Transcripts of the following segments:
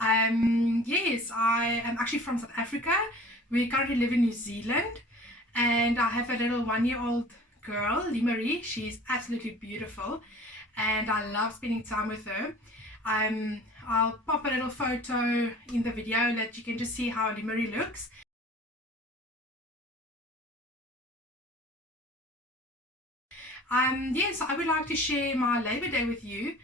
Yes, I am actually from South Africa. We currently live in New Zealand, and I have a little 1-year-old girl, Limarie. She's absolutely beautiful, and I love spending time with her. I'll pop a little photo in the video that you can just see how Limarie looks. Yes, I would like to share my Labor Day with you.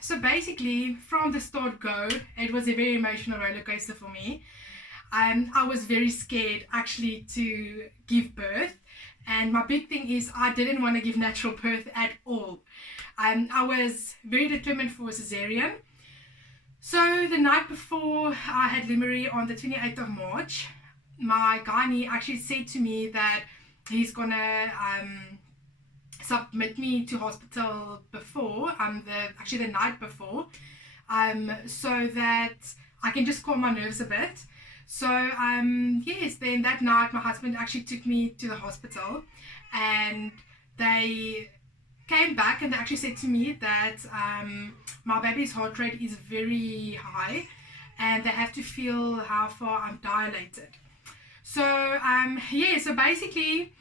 So basically, from the start go, it was a very emotional roller coaster for me. I was very scared actually to give birth, and my big thing is I didn't want to give natural birth at all. I was very determined for a cesarean. So the night before I had Limery on the 28th of March, my gynae actually said to me that he's gonna submit me to hospital before the night before, so that I can just calm my nerves a bit. So yes, then that night my husband actually took me to the hospital, and they came back and they actually said to me that my baby's heart rate is very high, and they have to feel how far I'm dilated. So so basically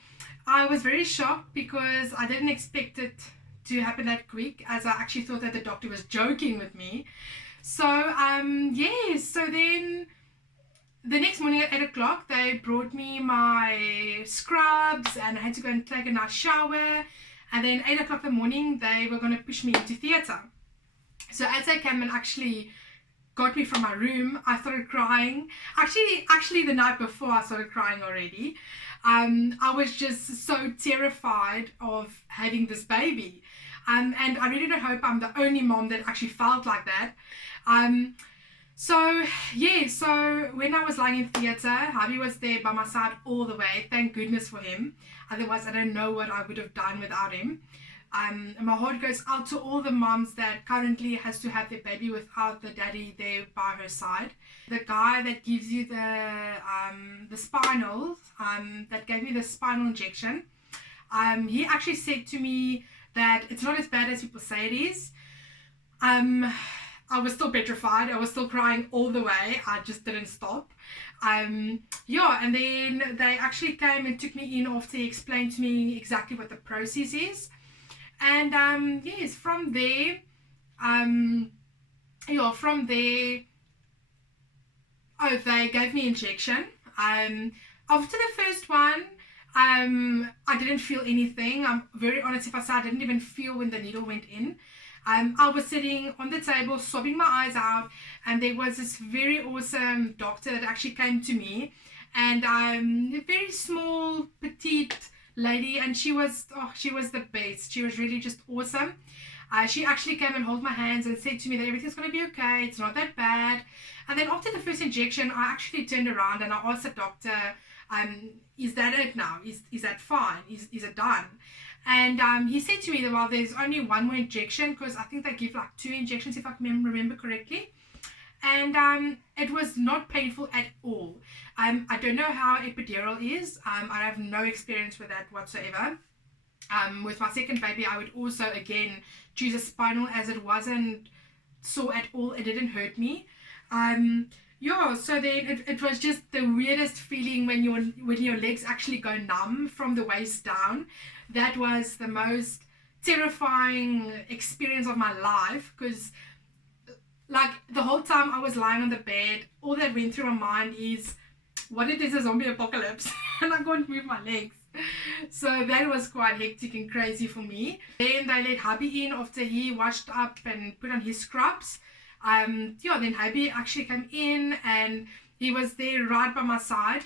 I was very shocked because I didn't expect it to happen that quick, as I actually thought that the doctor was joking with me. So so then the next morning at 8 o'clock, they brought me my scrubs, and I had to go and take a nice shower. And then 8 o'clock in the morning, they were going to push me into theatre. So as they came and actually got me from my room, I started crying. Actually, the night before I started crying already. I was just so terrified of having this baby. And I really don't hope I'm the only mom that actually felt like that. Um, so when I was lying in theatre, hubby was there by my side all the way. Thank goodness for him. Otherwise, I don't know what I would have done without him. My heart goes out to all the moms that currently has to have their baby without the daddy there by her side. The guy that gives you the spinal, that gave me the spinal injection, he actually said to me that it's not as bad as people say it is. I was still petrified. I was still crying all the way. I just didn't stop. And then they actually came and took me in after he explained to me exactly what the process is. And yes, from there, um, from there, they gave me injection. After the first one, I didn't feel anything. I'm very honest if I say I didn't even feel when the needle went in. I was sitting on the table, sobbing my eyes out, and there was this very awesome doctor that actually came to me, and a very small, petite lady, and she was the best. She was really just awesome. She actually came and held my hands and said to me that everything's going to be okay. It's not that bad. And then after the first injection, I actually turned around and I asked the doctor, is that it now? Is that fine? Is it done? And he said to me that, well, there's only one more injection, because I think they give like 2 injections if I can remember correctly. And it was not painful at all. I don't know how epidural is. I have no experience with that whatsoever. With my second baby, I would also again choose a spinal, as it wasn't sore at all. It didn't hurt me. So then it was just the weirdest feeling when your legs actually go numb from the waist down. That was the most terrifying experience of my life, because like the whole time I was lying on the bed, all that went through my mind is, what if there's a zombie apocalypse and I can't move my legs? So that was quite hectic and crazy for me. Then they let hubby in after he washed up and put on his scrubs. Then hubby actually came in and he was there right by my side.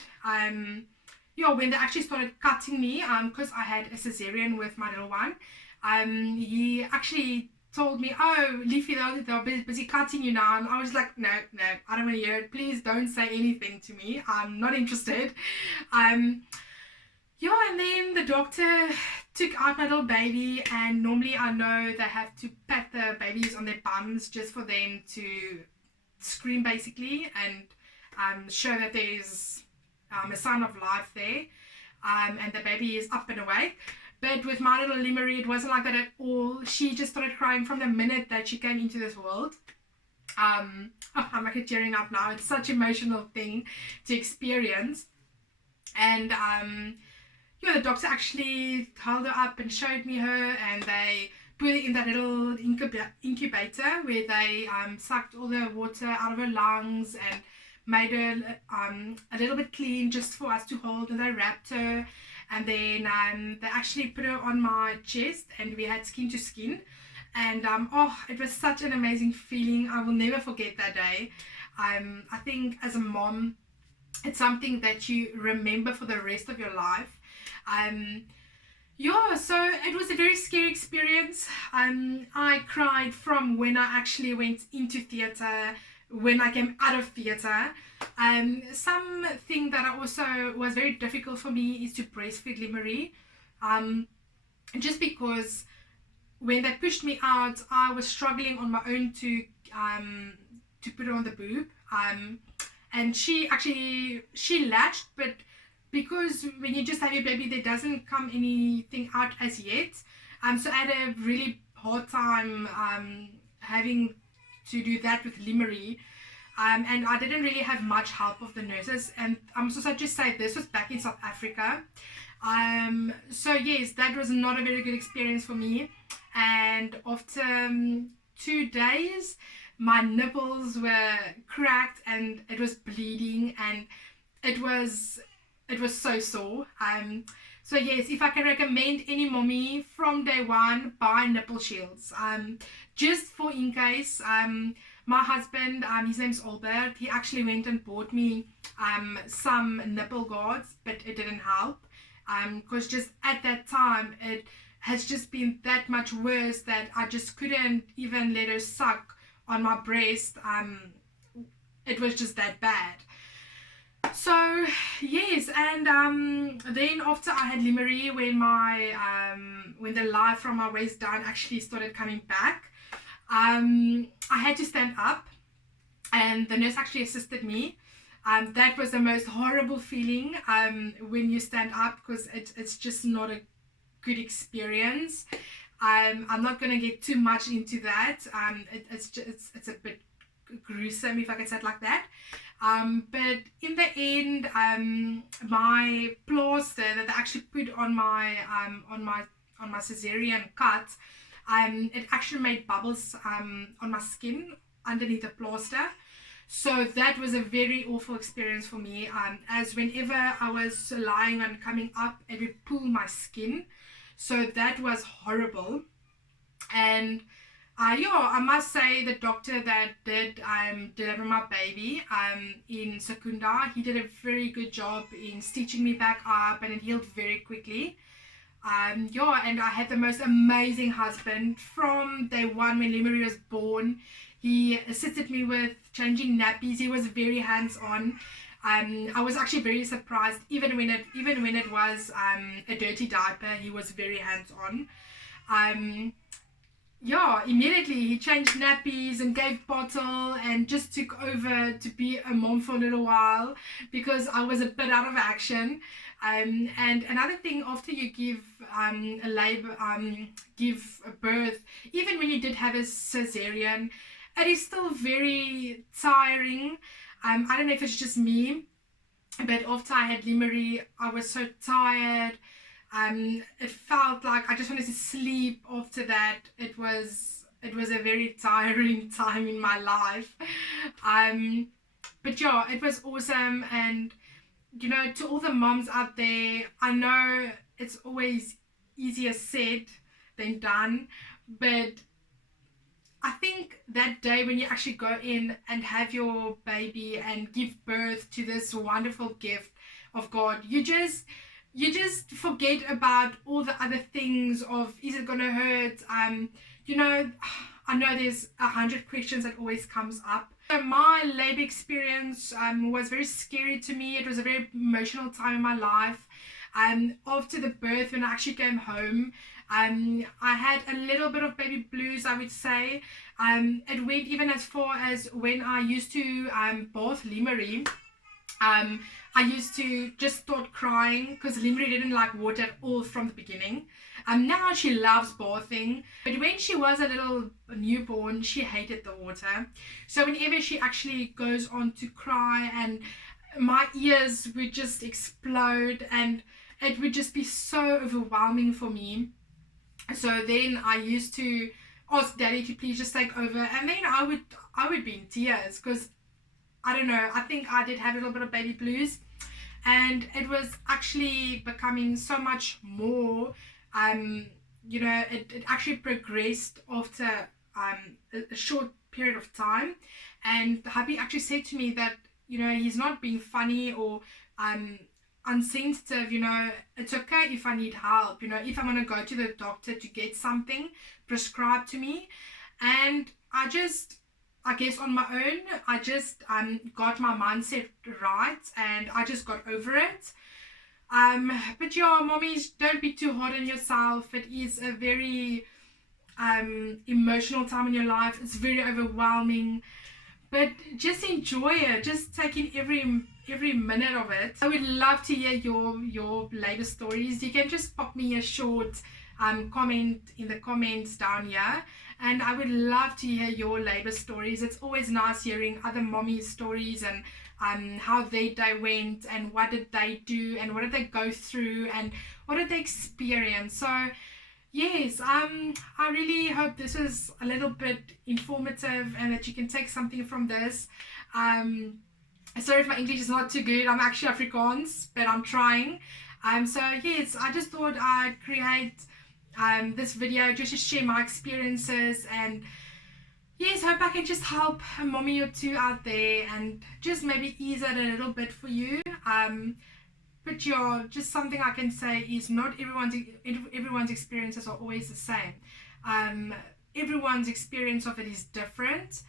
When they actually started cutting me, because I had a cesarean with my little one, he actually told me, oh, Leafy, they're busy cutting you now. And I was like, no, I don't want to hear it. Please don't say anything to me. I'm not interested. And then the doctor took out my little baby, and normally I know they have to pat the babies on their bums just for them to scream basically, and show that there's a sign of life there, and the baby is up and awake. But with my little Limery, it wasn't like that at all. She just started crying from the minute that she came into this world. I'm like tearing up now. It's such an emotional thing to experience. And yeah, the doctor actually held her up and showed me her, and they put it in that little incubator where they sucked all the water out of her lungs and made her a little bit clean just for us to hold, and they wrapped her, and then they actually put her on my chest, and we had skin to skin, and oh, it was such an amazing feeling. I will never forget that day. I think as a mom, it's something that you remember for the rest of your life. um yeah, so it was a very scary experience. I cried from when I actually went into theater, when I came out of theater. Something that also was very difficult for me is to breastfeed Limery. Um, just because when they pushed me out, I was struggling on my own to put her on the boob. And she latched, but because when you just have your baby, there doesn't come anything out as yet. So I had a really hard time having to do that with Limery. And I didn't really have much help of the nurses. And I'm so sad to say this was back in South Africa. So yes, that was not a very good experience for me. And after 2 days, my nipples were cracked and it was bleeding, and it was so sore. So yes, if I can recommend any mommy from day one, buy nipple shields. Just for in case. My husband, his name's Albert. He actually went and bought me some nipple guards, but it didn't help. Because just at that time, it has just been that much worse that I just couldn't even let her suck on my breast. It was just that bad. So yes, and then after I had Limery, when the life from my waist down actually started coming back, I had to stand up, and the nurse actually assisted me. That was the most horrible feeling when you stand up, because it's just not a good experience. I'm not gonna get too much into that. It's a bit gruesome, if I can say it like that. But in the end, my plaster that they actually put on my cesarean cut, it actually made bubbles on my skin underneath the plaster. So that was a very awful experience for me. As whenever I was lying and coming up, it would pull my skin. So that was horrible. And yeah, I must say the doctor that did deliver my baby in Secunda, he did a very good job in stitching me back up, and it healed very quickly. Yeah, and I had the most amazing husband from day one when Limery was born. He assisted me with changing nappies. He was very hands-on. I was actually very surprised, even when it was a dirty diaper, he was very hands-on. Yeah, immediately he changed nappies and gave bottle and just took over to be a mom for a little while because I was a bit out of action. And another thing, after you give give birth, even when you did have a cesarean, it is still very tiring. I don't know if it's just me, but after I had Limery, I was so tired. It felt like I just wanted to sleep after that. It was a very tiring time in my life. But yeah, it was awesome. And you know, to all the moms out there, I know it's always easier said than done, but I think that day when you actually go in and have your baby and give birth to this wonderful gift of God, you just forget about all the other things of, is it gonna hurt? You know, I know there's 100 questions that always comes up. So my labor experience was very scary to me. It was a very emotional time in my life. After the birth, when I actually came home, I had a little bit of baby blues, I would say. It went even as far as when I used to bath Limery. I used to just start crying because Limri didn't like water at all from the beginning. Now she loves bathing, but when she was a little newborn, she hated the water. So whenever she actually goes on to cry, and my ears would just explode, and it would just be so overwhelming for me. So then I used to ask Daddy to please just take over, and then I would be in tears because I don't know, I think I did have a little bit of baby blues, and it was actually becoming so much more. It actually progressed after a short period of time, and hubby actually said to me that he's not being funny or unsensitive. It's okay if I need help, if I'm going to go to the doctor to get something prescribed to me. And I guess on my own, I just got my mindset right, and I just got over it. But yeah, mommies, don't be too hard on yourself. It is a very emotional time in your life. It's very overwhelming, but just enjoy it. Just take in every minute of it. I would love to hear your labor stories. You can just pop me a short comment in the comments down here, and I would love to hear your labor stories. It's always nice hearing other mommies' stories, and how their day went, and what did they do, and what did they go through, and what did they experience. So yes, I really hope this is a little bit informative and that you can take something from this. Sorry if my English is not too good. I'm actually Afrikaans, but I'm trying. So yes, I just thought I'd create this video just to share my experiences, and yes, hope I can just help a mommy or two out there and just maybe ease it a little bit for you. But yeah, just something I can say is not everyone's experiences are always the same. Everyone's experience of it is different.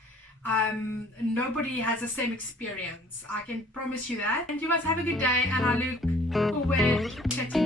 Nobody has the same experience. I can promise you that. And you guys have a good day, and I look forward to chatting